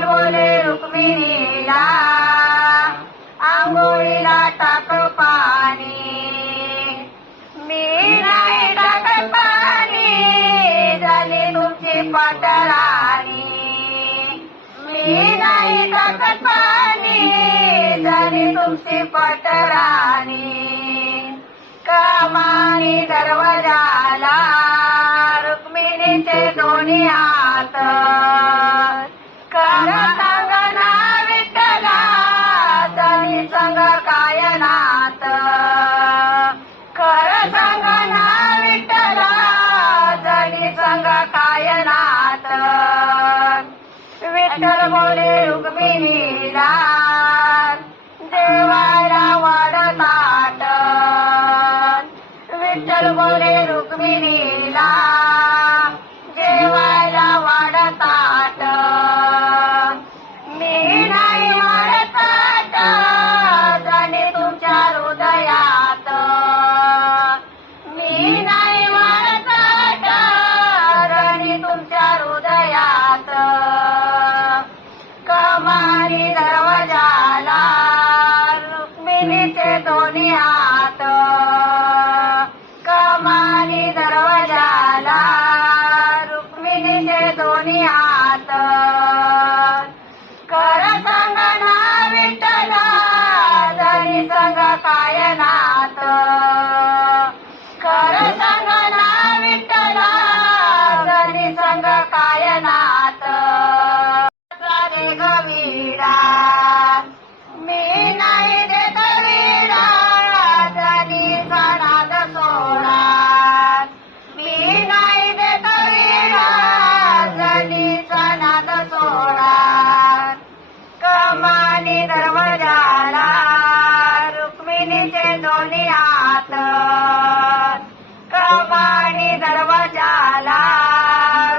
बोले रुक्मिणीला आंघोळीला टाक पाणी, मी नाही टाकत पाणी झाली तुमची पटराणी, मी नाही टाकत पाणी झाली तुमची पटराणी. कमानी दरवाजाला रुक्मिणीचे दोन्ही हात, कर सांगना विठ्ठला जनी संग काय नात, कर सांगना विठ्ठला जनी संग काय नात. विठ्ठल बोले रुक्मिणीला जेवायला वाढतात, विठ्ठल बोले रुक्मिणीला जेवायला वाढतात, मी नाही वाढतात जाणे तुमच्या हृदयात, मी नाही वाढतात जाणे तुमच्या हृदयात. कमानी दरवाजाला रुक्मिणीचे दोन्ही हात, कमानी दरवाजाला रुक्मिणीचे दोन्ही हात, कर सांगना विठ्ठला जनी संग काय नात, कर सांगना विठ्ठला जनी संग काय नात. रे गवीडा मी नाही देत वीडा जनी नाद सोडा, मी नाही देत वीडा जनी नाद सोडा. कमानी दरवाजाला रुक्मिणीचे दोन्ही हात, कमानी दरवाजाला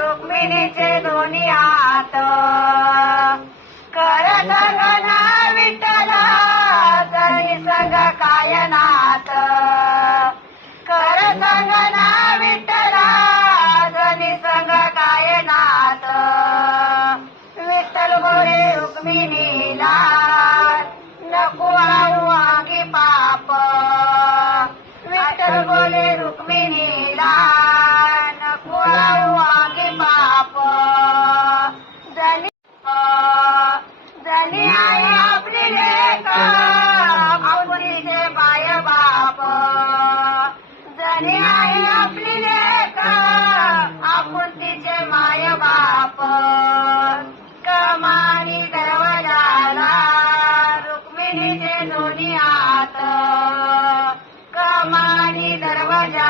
रुक्मिणीचे दोन्ही हात, कर सांगना विठ्ठला जनी संग काय नात, कर सांगना विठ्ठला जनी संग काय नात. विठ्ठल बोले रुक्मिणीला नको आणू आगी पाप, विठ्ठल बोले रुक्मिणीला नको आणू आगी पाप. जनी जनी आहे आपली लेक आपुलीचे बाय बाप, जनी आहे आपली लेक आपुलीचे माय बाप. कमानी दरवाजाला रुक्मिणीचे दोन्ही हात, कमानी दरवाजा